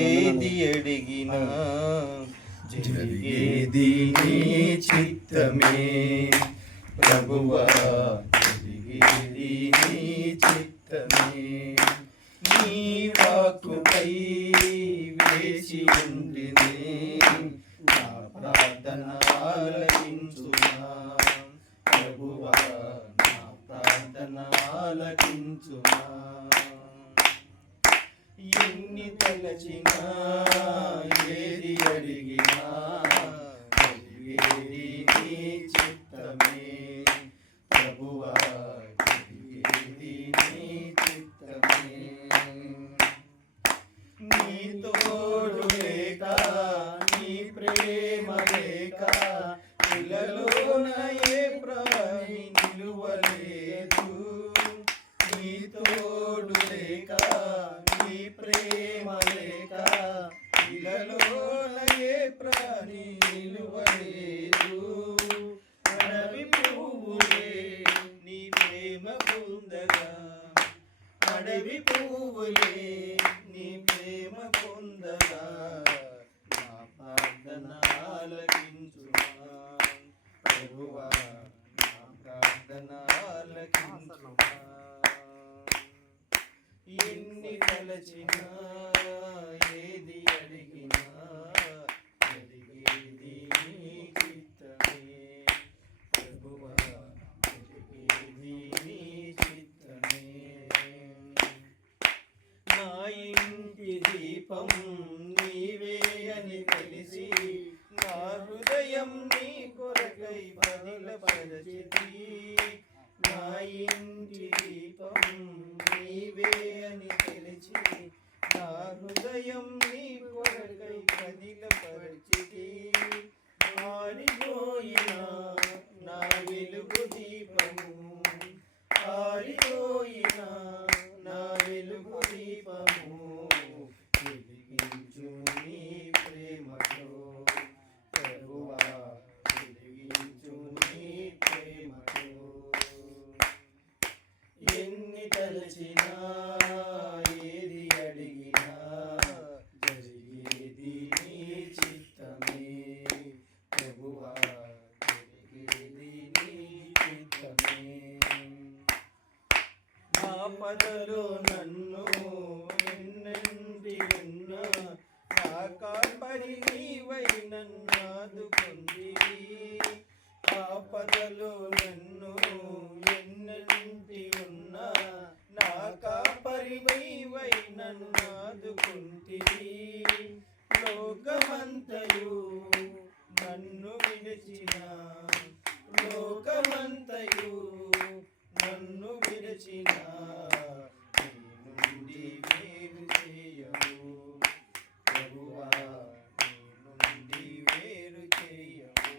ఏది అడిగినా జరిగేది నీ చిత్తమే ప్రభువా, జరిగేది నీ చిత్తమే. నీ వాక్కుపై వేచి ఉండినే నా ప్రార్థన ఆలకించునా ప్రభువా, నా ప్రార్థన ఆలకించునా. ఎన్ని తలచినా ఏది అడిగినా జరిగేది నీ చిత్తమే ప్రభువా, జరిగేది నీ చిత్తమే. నీ తోడు లేక నీ ప్రేమ లేక ఇళ్ళలోన ఏ ప్రాణి నిలువలేదు. నీ తోడు లేక నీ ప్రేమ లేక ఇళ్ళలోన ఏ ప్రాణి నిలువలేదు. అడవి పువ్వులే నీ ప్రేమ పొందగా, అడవి పువ్వులే నీ ప్రేమ పొందగా నా ప్రార్థన ఆలకించుమా ప్రభువా, నా ప్రార్థన ఆలకించుమా. ఎన్ని తలచినా ఏది అడిగినా జరిగేది నీ చిత్తమే ప్రభువా, జరిగేది నీ చిత్తమే. నా ఇంటి దీపం నీవే అని తెలిసి నా హృదయం నీ కొరకై బదిలపరచితి. నా ఇంటి దీపం నీవే అని తెలిసి నా హృదయం నీ కొరకై బదిలపరచితి. ఆరిపోయిన నా వెలుగు దీపము, ఆరిపోయిన నా వెలుగు దీపము వెలిగించు నీ ప్రేమతో ప్రభువా, వెలిగించు నీ ప్రేమతో. ఎన్ని తలచినా ఏది అడిగినా జరిగేది నీ చిత్తమే ప్రభువా, జరిగేది నీ చిత్తమే. ఆపదలో నన్ను ఎన్నంటి ఉన్నా నా కాపరి నీవై నన్ను ఆదుకొంటివి. ఆపదలో నన్ను ఎన్నంటి ఉన్నా నా కాపరి నీవై నన్ను ఆదుకొంటివి. లోకమంతయు నన్ను విడిచిన, లోకమంతయు నన్ను విడిచిన నీ నుండి వేరు చేయవు ప్రభువా, నీ నుండి వేరు చేయవు.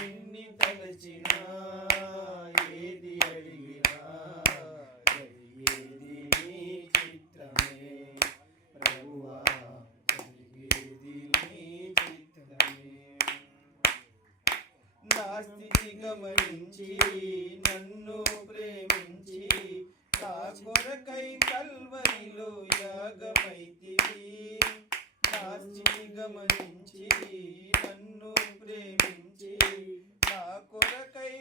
ఎన్ని తలచినా ఏది అడిగినా జరిగేది నీ చిత్తమే ప్రభువా, జరిగేది నీ చిత్తమే. నా స్థితి గమనించి నన్ను ప్రేమించి నా కొరకై కల్వరిలో యాగమైతివి. నా స్థితి గమనించి నన్ను ప్రేమించి నా కొరకై